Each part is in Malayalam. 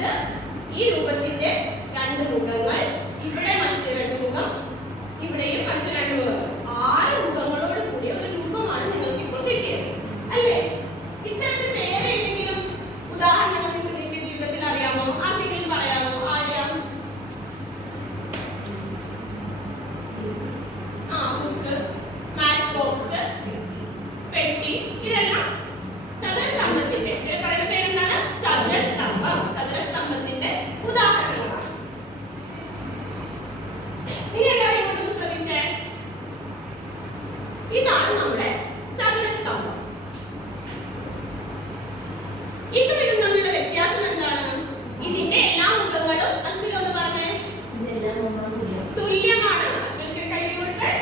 ഇത് ഈ രൂപത്തിന്റെ രണ്ട് മുഖങ്ങൾ, ഇവിടെ മറ്റു രണ്ട് മുഖം, ഇവിടെയും മറ്റു രണ്ട് മുഖം, 6 മുഖങ്ങളോട് കൂടിയ ഒരു രൂപമാണ് നിങ്ങൾക്ക് ഇപ്പോൾ കിട്ടിയത് അല്ലേ? ഇത്തരത്തിൽ വേറെ ഏതെങ്കിലും ഉദാഹരണങ്ങൾ നിങ്ങൾക്ക് ജീവിതത്തിൽ അറിയാമോ? ആർക്കെങ്കിലും പറയാമോ? ആര്യ? ബുക്ക്, മാച്ച് ബോക്സ്, പെട്ടി, ഇതെല്ലാം ചതുരസ്തംഭത്തിന്റെ, ഇതിന് പറയുന്ന പേരെന്താണ്? ചതുരസ്തംഭം. ചതുരസ്തംഭത്തിന്റെ ഉദാഹരണങ്ങളാണ്. ഇനി എല്ലാവരും ഇങ്ങോട്ടൊന്ന് ശ്രദ്ധിച്ചേ. ഇതാണ് നമ്മുടെ ചതുരസ്തംഭം. ഇതും ഇതും തമ്മിലുള്ള വ്യത്യാസം എന്താണ്? ഇതിന്റെ എല്ലാ മുഖങ്ങളും അശ്വിനി ഒന്ന് പറഞ്ഞേ. തുല്യമാണ്. അശ്വിനിക്ക് കൈ കൊടുത്ത്.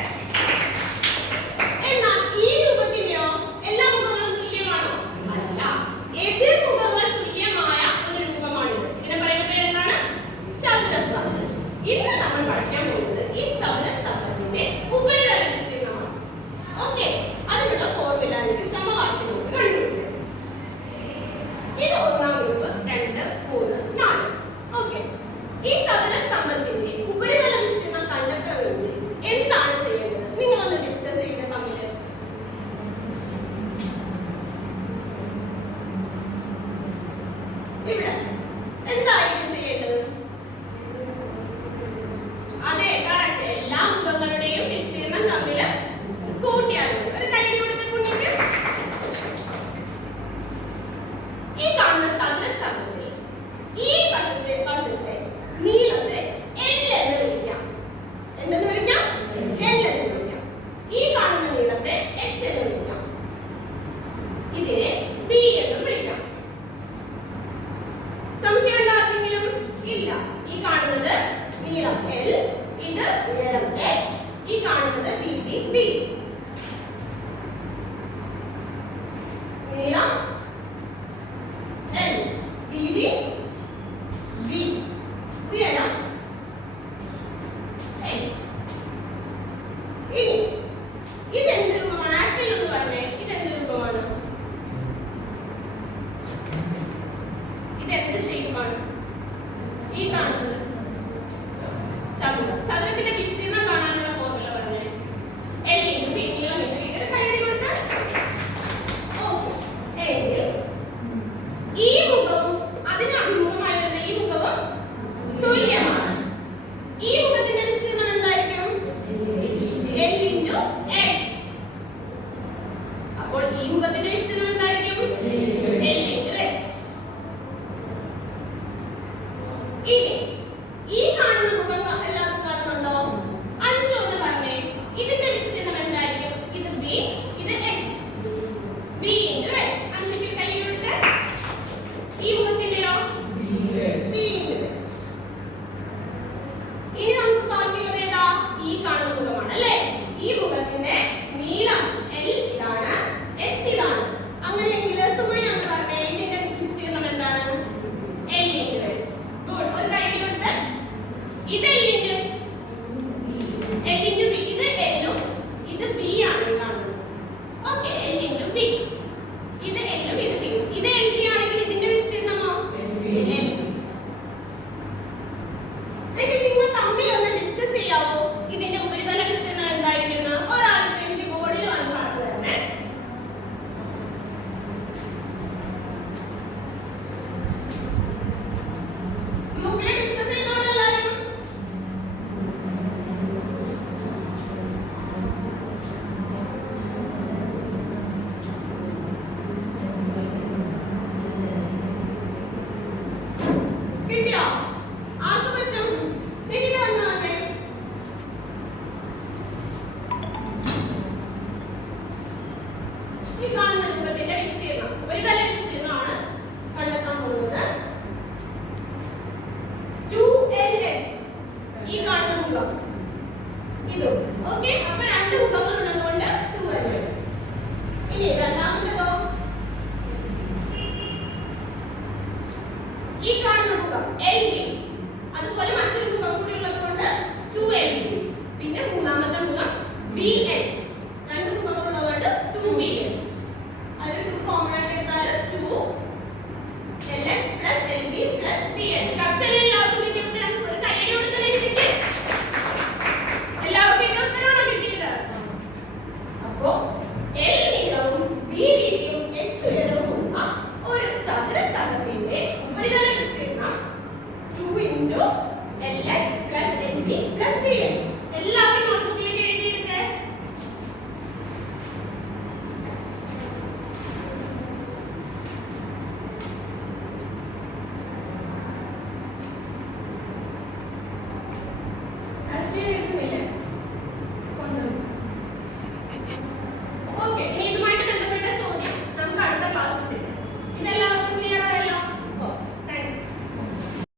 എന്നാൽ ഈ രൂപത്തിന്റെയോ എല്ലാ മുഖങ്ങളും തുല്യമാണോ? അല്ല. എതിർ മുഖങ്ങൾ തുല്യമായ ഒരു രൂപമാണിത്. ഇതിനെ പറയുന്ന പേരെന്താണ്? ചതുരസ്തംഭം. ഇന്ന് നമ്മൾ പഠിക്കാൻ പോകുന്നത് ഈ ചതുരസ്തംഭത്തിന്റെ ഉപരിതല വിസ്തീർണ്ണമാണ്. ഓക്കെ, അതിനുള്ള ഫോർമുല സമവാക്യം നമുക്ക് കണ്ടുപിടിക്കാം. ഇത് ഒന്നാം ഗ്രൂപ്പ്, 2, 3, 4. ഓക്കെ, ഈ ചതുരസ്തംഭത്തിന്റെ ഉപരിതല വിസ്തീർണ്ണം കണ്ടെത്തണമെങ്കിൽ എന്താണ് ചെയ്യേണ്ടത്? നിങ്ങളൊന്ന് ഡിസ്കസ് ചെയ്യുന്ന തമ്മിൽ. ഇവിടെ എന്തായിരിക്കും ചെയ്യേണ്ടത്? അതെ, കറക്റ്റ്. എല്ലാ മുഖങ്ങളുടെയും വിസ്തീർണ്ണം തമ്മിൽ കൂട്ടിയാൽ മതി. ഒരു കൈ കൊടുത്ത് കുഞ്ഞിക്ക്. ഈ കാണുന്ന ചതുരസ്തംഭത്തിൽ ഈ വശത്തെ നീളത്തെ L എന്ന് വിളിക്കാം. എന്തെന്ന് വിളിക്കാം? L എന്ന് വിളിക്കാം. ഈ കാണുന്ന നീളത്തെ H എന്ന് വിളിക്കാം. ഇതിനെ B എന്ന് വിളിക്കാം. സംശയമുണ്ടോ ആർക്കെങ്കിലും? ഇല്ല. ഈ കാണുന്നത് നീളം L, ഇത് ഉയരം H, ഈ കാണുന്നത് വീതി B. നീളം L, വീതി B, ഉയരം H. ഇനി ഇതെന്ത് രൂപമാണ്? ആശ്രയം എന്ന് പറഞ്ഞേ, ഇതെന്ത് രൂപമാണ്? ഇതെന്ത് ഷേപ്പാണ്? ഈ കാണുന്നത് ചതുരം. ചതുരത്തിന്റെ വിസ്തീർണ്ണം കാണാനുള്ള ഫോർമുല പറഞ്ഞേ. L × B, നീളം × വീതി. കൈയടി കൊടുത്താൽ ഓക്കെ. എങ്കിൽ ഈ മുഖവും അതിന് അഭിമുഖമായി വരുന്ന ഈ മുഖവും തുല്യമാണ്. ഈ മുഖത്തിന്റെ വിസ്തീർണ്ണം എന്തായിരിക്കും? L × H. അപ്പോൾ ഈ മുഖത്തിന്റെ വിസ്തീർണ്ണം എന്തായിരിക്കും? L × H. ഇനി ഈ കാണുന്ന മുഖം എല്ലാവർക്കും കാണുന്നുണ്ടോ? അഞ്ചു എന്ന് പറഞ്ഞേ. ഇതിന്റെ വിസ്തീർണ്ണം എന്തായിരിക്കും? ഇത് B, ഇത് H. B × H. അഞ്ചുക്ക് കൈ കൊടുത്ത്. ഈ മുഖത്തിന്റെയോ? B × H. ഇനി നമുക്ക് ബാക്കിയുള്ളത് ഏതാ? ഈ കാണുന്ന മുഖമാണ് അല്ലേ? ഈ മുഖത്തിന്റെ നീളം L ഇതാണ്, H ഇതാണ്. അങ്ങനെയെങ്കിൽ സുമയ എന്ന് പറഞ്ഞേ, ഇതിന്റെ വിസ്തീർണ്ണം എന്താണ്? L × H. ഗുഡ്. ഒരു കൈ കൊടുത്ത്. ഇത് L × H. L × B. ഇത് L ഉം ഇത് B ആണ് ഈ കാണുന്നത്. Okay, L × B. ഇത് L ഉം ഇത് B ഉം. ഇത് LB ആണെങ്കിൽ ഇതിന്റെ വിസ്തീർണ്ണമോ? L. നിങ്ങൾ തമ്മിൽ ഒന്ന് ഡിസ്കസ് ചെയ്യാവോ? ഇതിന്റെ ഉപരിതല വിസ്തീർണ്ണം എന്തായിരിക്കും? ഒരാൾ എനിക്ക് ബോർഡിൽ വന്ന് പറഞ്ഞു തരണേ. ഗ്രൂപ്പിൽ ഡിസ്കസ് ചെയ്തോളൂ എല്ലാവരും. കിട്ടിയോ? ആർക്ക് പറ്റും? എങ്ങനെ വന്നു വന്നേ? ഈ കാണുന്ന രൂപത്തിന്റെ വിസ്തീർണ്ണം, ഉപരിതല വിസ്തീർണ്ണമാണ് കണ്ടെത്താൻ പോകുന്നത്. 2LH. ഈ കാണുന്ന മുഖം ഇതും. ഓക്കെ, അപ്പൊ രണ്ട് മുഖങ്ങൾ ഉള്ളതുകൊണ്ട് 2LH. ഇനി രണ്ടാമത്തേതോ? ഈ കാണുന്ന മുഖം LB. അതുപോലെ മറ്റൊരു മുഖം കൂടി ഉള്ളതുകൊണ്ട് 2LB. പിന്നെ മൂന്നാമത്തെ മുഖം BH. രണ്ട് മുഖങ്ങളുള്ളതുകൊണ്ട് 2BH. അതിൽ 2 കോമൺ ആയിട്ട് എടുത്താൽ 2LH + LB + CH